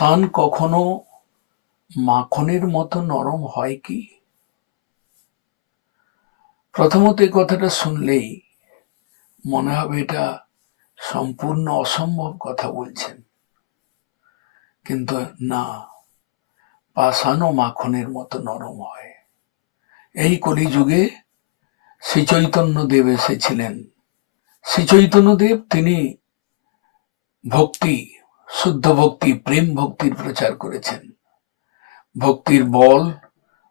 পাষাণ কখনো মাখনের মতো নরম হয় কি? প্রথমত এই কথাটা শুনলেই মনে হবে এটা সম্পূর্ণ অসম্ভব কথা বলছেন, কিন্তু না, পাষাণও মাখনের মতো নরম হয়। এই কলিযুগে শ্রী চৈতন্য দেব এসেছিলেন। শ্রী চৈতন্য দেব তিনি ভক্তি, শুদ্ধ ভক্তি, প্রেম ভক্তির প্রচার করেছেন। ভক্তির বল,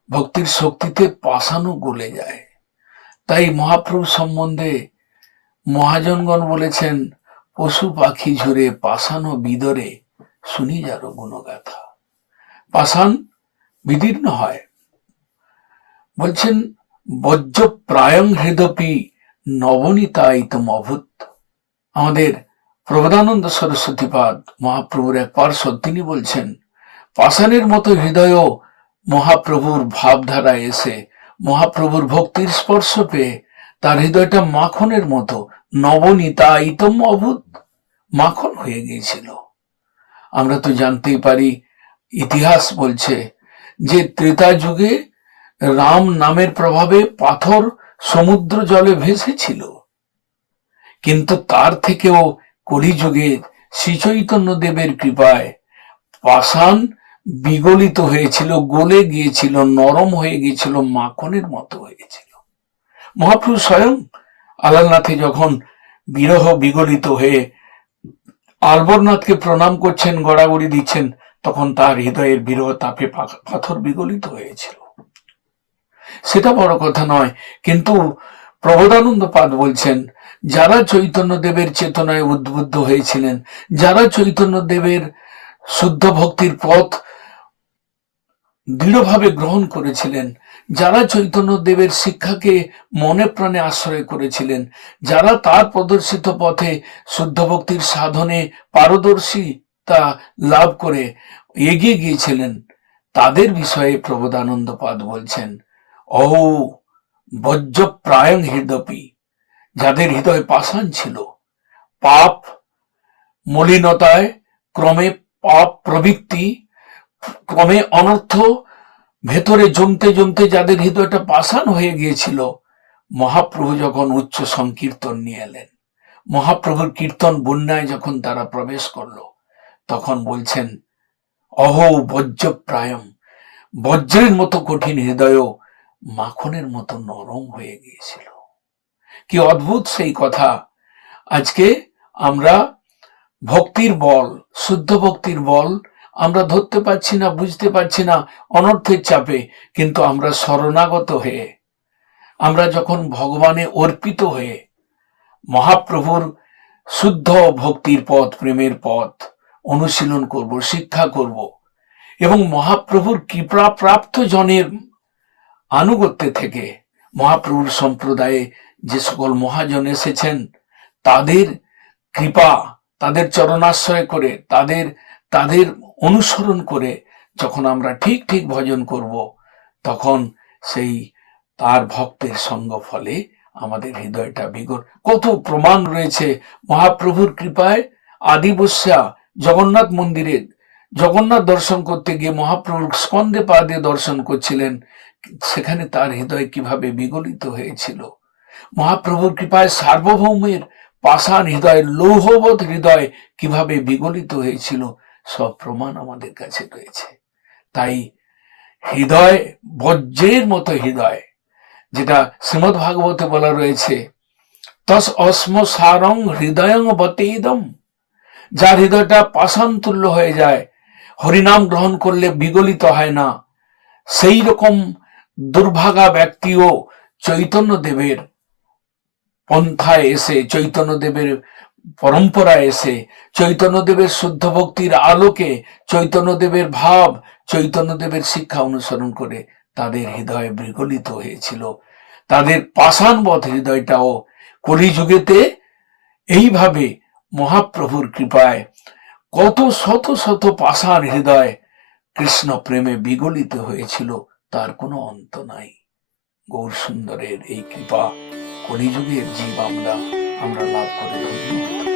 ভক্তির শক্তিতে পাষাণও গলে যায়। তাই মহাপ্রভু সম্বন্ধে মহাজনগণ বলেছেন, পশু পাখি ঝুরে পাষাণ বিদরে শুনি যারো গুণগাথা। পাষাণ বিদীর্ণ হয়, বলছেন বজ্র প্রায়ং হৃদপি নবনীতায়িতম অভূত। আমাদের প্রবোধানন্দ সরস্বতীপাদ মহাপ্রভুর এক পার্ষদ, তিনি বলছেন পাষাণের মতো হৃদয়ও মহাপ্রভুর ভাবধারায় এসে মহাপ্রভুর ভক্তির স্পর্শ পেয়ে তার হৃদয়টা মাখনের মতো নবনীতায়িতম অভূত, মাখন হয়ে গিয়েছিল। আমরা তো জানতেই পারি, ইতিহাস বলছে যে ত্রেতা যুগে রাম নামের প্রভাবে পাথর সমুদ্র জলে ভেসেছিল, কিন্তু তার থেকেও কলিযুগে শ্রীচৈতন্য দেবের কৃপায় পাষাণ বিগলিত হয়েছিল, গলে গিয়েছিল, নরম হয়ে গিয়েছিল, মাখনের মতো হয়েছিল। মহাপ্রভু স্বয়ং আলালনাথে যখন বিরহ বিগলিত হয়ে আলবরনাথকে প্রণাম করছেন, গড়াগড়ি দিচ্ছেন, তখন তার হৃদয়ের বিরহ তাপে পাথর বিগলিত হয়েছিল। সেটা বড় কথা নয়, কিন্তু প্রবোধানন্দ পাদ বলছেন যারা চৈতন্য দেবের চেতনায় উদ্বুদ্ধ হয়েছিলেন, যারা চৈতন্য দেবের শুদ্ধ ভক্তির পথ দৃঢ়ভাবে গ্রহণ করেছিলেন, যারা চৈতন্য দেবের শিক্ষাকে মনে প্রাণে আশ্রয় করেছিলেন, যারা তার প্রদর্শিত পথে শুদ্ধ ভক্তির সাধনে পারদর্শিতা লাভ করে এগিয়ে গিয়েছিলেন, তাদের বিষয়ে প্রবোধানন্দ পাদ বলছেন অহো বজ্র প্রায়ং হৃদপি, যাদের হৃদয় পাষাণ ছিল, পাপ মলিনতায় ক্রমে পাপ প্রবৃত্তি, ক্রমে অনর্থ ভেতরে জমতে জমতে যাদের হৃদয়টা পাষাণ হয়ে গিয়েছিল, মহাপ্রভু যখন উচ্চ সংকীর্তন নিয়ে এলেন, মহাপ্রভুর কীর্তন বন্যায় যখন তারা প্রবেশ করলো, তখন বলছেন অহো বজ্র প্রায়ম, বজ্রের মতো কঠিন হৃদয়ও মাখনের মতো নরম হয়ে গিয়েছিল। কি অদ্ভুত সেই কথা! আজকে আমরা ভক্তির বল, শুদ্ধ ভক্তির বল আমরা ধরতে পারছি না, বুঝতে পারছি না, অনর্থের চাপে, কিন্তু আমরা শরণাগত হয়ে, আমরা যখন ভগবানে অর্পিত হয়ে মহাপ্রভুর শুদ্ধ ভক্তির পথ, প্রেমের পথ অনুশীলন করব, শিক্ষা করব, এবং মহাপ্রভুর কৃপা প্রাপ্ত জনের আনুগত্যে থেকে মহাপ্রভুর সম্প্রদায়ে যে সকল মহাজন এসেছেন তাদের কৃপা, তাদের চরণাশ্রয় করে, তাদের অনুসরণ করে যখন আমরা ঠিক ঠিক ভজন করব, তখন সেই তার ভক্তের সঙ্গ ফলে আমাদের হৃদয়টা বিগল। কত প্রমাণ রয়েছে মহাপ্রভুর কৃপায়। আদিবস্যা জগন্নাথ মন্দিরে জগন্নাথ দর্শন করতে গিয়ে মহাপ্রভুর স্কন্ধে পা দিয়ে দর্শন করছিলেন, সেখানে তার হৃদয় কিভাবে বিগলিত হয়েছিল। মহাপ্রভুর কৃপায় সার্বভৌমের পাষাণ হৃদয়, লৌহবৎ হৃদয় কিভাবে বিগলিত হয়েছিল, সব প্রমাণ আমাদের কাছে রয়েছে। তাই হৃদয় বজ্রের মতো হৃদয়, যেটা শ্রীমদ ভাগবতে বলা রয়েছে, তস অস্ম সারং হৃদয়ং বতেদম, যার হৃদয়টা পাষাণ তুল্য হয়ে যায়, হরিনাম গ্রহণ করলে বিগলিত হয় না, সেই রকম দুর্ভাগা ব্যক্তিও চৈতন্য দেবের পন্থায় এসে, চৈতন্য দেবের পরম্পরায় এসে, চৈতন্য দেবের শুদ্ধ ভক্তির আলোকে, চৈতন্য দেবের ভাব, চৈতন্য দেবের শিক্ষা অনুসরণ করে তাদের হৃদয় বিগলিত হয়েছিল। তাদের পাষাণবৎ হৃদয়টাও কলিযুগেতে এইভাবে মহাপ্রভুর কৃপায় কত শত শত পাষাণ হৃদয় কৃষ্ণ প্রেমে বিগলিত হয়েছিল, তার কোনো অন্ত নাই। গৌর সুন্দরের এই কৃপা কলিযুগের জীব আমরা লাভ করে ধন্য।